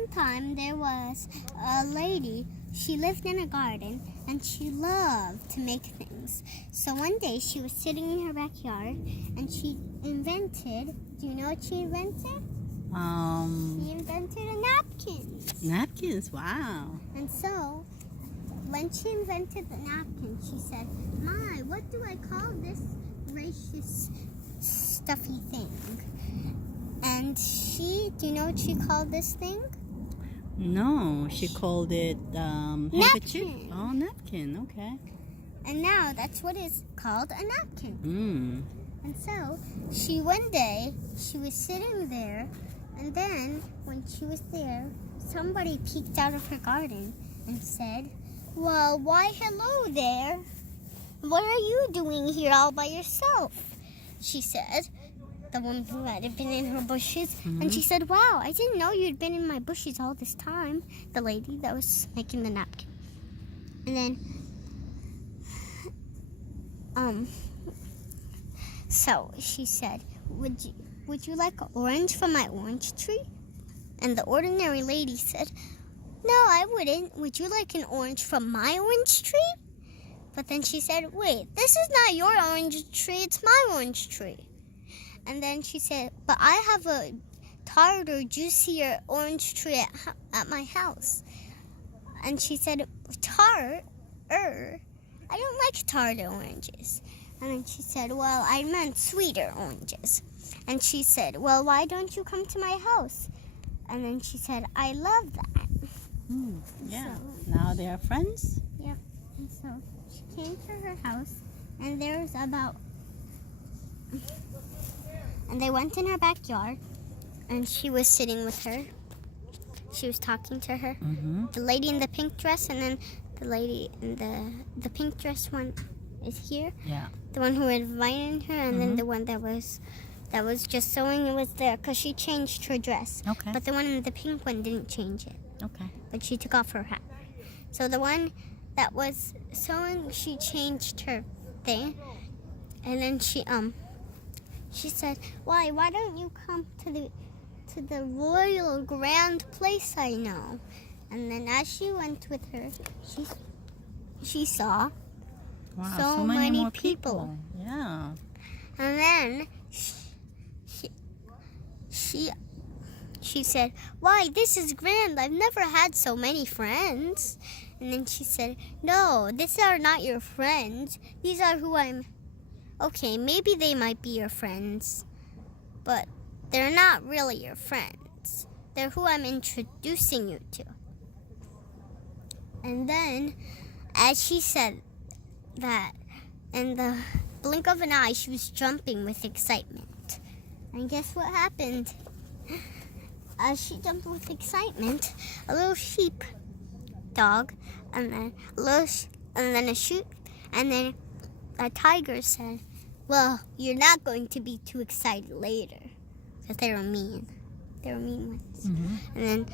one time there was a lady. She lived in a garden and she loved to make things. So one day she was sitting in her backyard and she invented, do you know what she invented? She invented a napkin. Napkins, wow. And so when she invented the napkin, she said, "My, what do I call this gracious stuffy thing?" And do you know what she called this thing? No, she called it handkerchief. Napkin. Oh, napkin. Okay. And now that's what it's called, a napkin. And so one day she was sitting there, and then when she was there, somebody peeked out of her garden and said, "Well, why, hello there. What are you doing here all by yourself?" She said, the one who had been in her bushes. And she said, "Wow, I didn't know you'd been in my bushes all this time," the lady that was making the napkin. And then, so she said, would you like an orange from my orange tree?" And the ordinary lady said, "No, I wouldn't. Would you like an orange from my orange tree?" But then she said, "Wait, this is not your orange tree, it's my orange tree." And then she said, "But I have a tartar, juicier orange tree at my house." And she said, "Tartar? I don't like tartar oranges." And then she said, "Well, I meant sweeter oranges." And she said, "Well, why don't you come to my house?" And then she said, "I love that." Yeah. So, Now they are friends? yep. And so she came to her house, and there's about... And they went in her backyard, and she was sitting with her. She was talking to her. The lady in the pink dress, and then the lady in the pink dress one is here. Yeah. The one who invited her, and then the one that was just sewing was there because she changed her dress. Okay. But the one in the pink one didn't change it. Okay. But she took off her hat. So the one that was sewing, she changed her thing, and then she said, "Why don't you come to the royal grand place I know?" And then as she went with her, she saw Wow, so many many more people. Yeah. And then she said, "Why, this is grand. I've never had so many friends." And then she said, "No, these are not your friends. These are who I'm... Okay, maybe they might be your friends, but they're not really your friends. They're who I'm introducing you to." And then, as she said that, in the blink of an eye, she was jumping with excitement. And guess what happened? As she jumped with excitement, a little sheep dog, and then a sheep, and then a tiger said, "Well, you're not going to be too excited later," because they were mean. They were mean ones. And then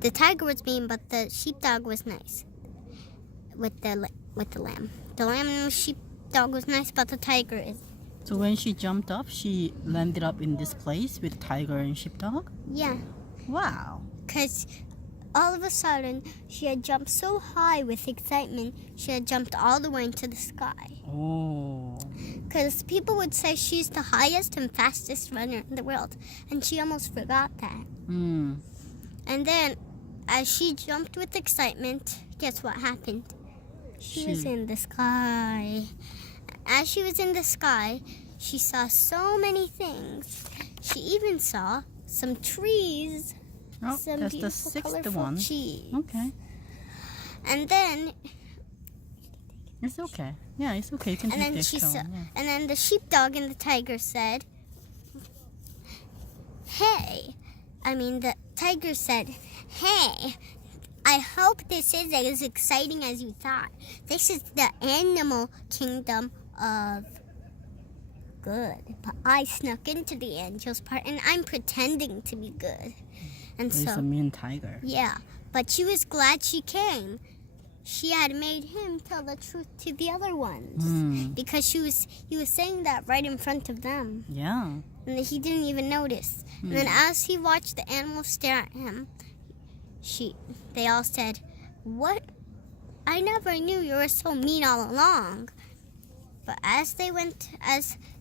the tiger was mean, but the sheepdog was nice. With the lamb, the lamb and the sheepdog was nice, but the tiger is. So when she jumped up, she landed up in this place with tiger and sheepdog? Yeah. Wow. Because all of a sudden, she had jumped so high with excitement, she had jumped all the way into the sky. Oh. Because people would say she's the highest and fastest runner in the world, and she almost forgot that. And then, as she jumped with excitement, guess what happened? She was in the sky. As she was in the sky, she saw so many things. She even saw some trees. Oh, Some that's the beautiful, sixth colorful one. cheese. Okay. And then, It's okay. Yeah, it's okay. You can and take then this she tone, saw, yeah. and then the sheepdog and the tiger said, the tiger said, "Hey, I hope this is as exciting as you thought. This is the animal kingdom of good. But I snuck into the angels part, and I'm pretending to be good." And He's a mean tiger. yeah, but she was glad she came. She had made him tell the truth to the other ones because he was saying that right in front of them. Yeah. And he didn't even notice. And then as he watched the animals stare at him, they all said, "What? I never knew you were so mean all along." But as the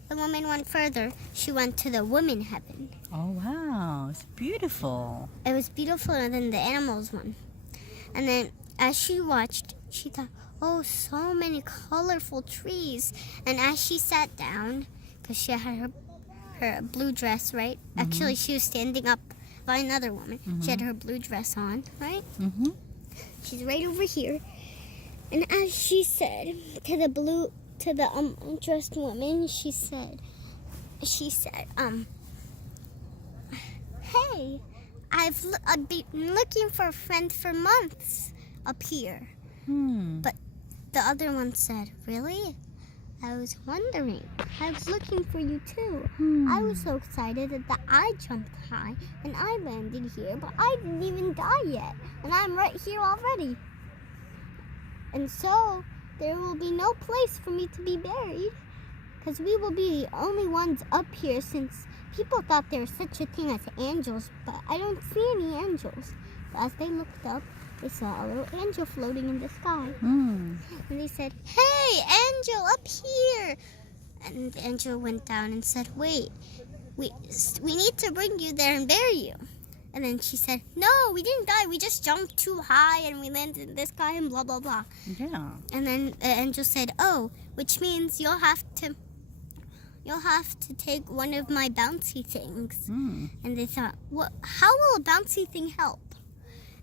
woman went further, she went to the woman heaven. Oh, wow. It's beautiful. It was beautifuler than the animals one. And then as she watched, she thought, oh, so many colorful trees. And as she sat down, because she had her blue dress, right? Mm-hmm. Actually, she was standing up by another woman. Mm-hmm. She had her blue dress on, right? Mm-hmm. She's right over here. And as she said to the dressed woman, she said, hey, I've been looking for a friend for months up here. But the other one said, really? I was wondering. I was looking for you too. I was so excited that I jumped high and I landed here, but I didn't even die yet. And I'm right here already. And so there will be no place for me to be buried, because we will be the only ones up here, since people thought there was such a thing as angels, but I don't see any angels. But as they looked up, they saw a little angel floating in the sky. And they said, hey, angel, up here. And the angel went down and said, wait, we need to bring you there and bury you. And then she said, no, we didn't die. We just jumped too high and we landed in the sky and blah, blah, blah. Yeah. And then the angel said, oh, which means you'll have to take one of my bouncy things. And they thought, well, how will a bouncy thing help?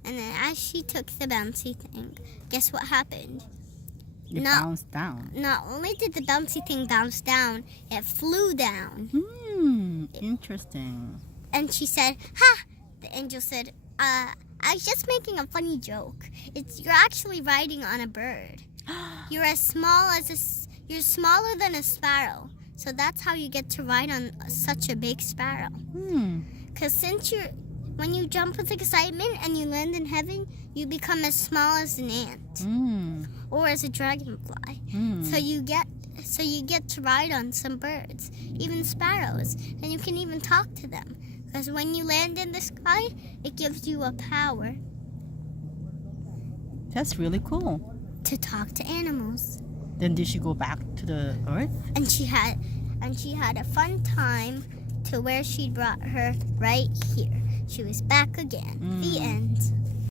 And then as she took the bouncy thing, guess what happened? It bounced down. Not only did the bouncy thing bounce down, it flew down. Interesting. And she said, ha! The angel said, I was just making a funny joke. You're actually riding on a bird. You're smaller than a sparrow. So that's how you get to ride on such a big sparrow. Because when you jump with excitement and you land in heaven, you become as small as an ant or as a dragonfly. So you get to ride on some birds, even sparrows, and you can even talk to them. Because when you land in the sky, it gives you a power. That's really cool. To talk to animals. Then did she go back to the earth? And she had a fun time to where she brought her right here. She was back again. The end.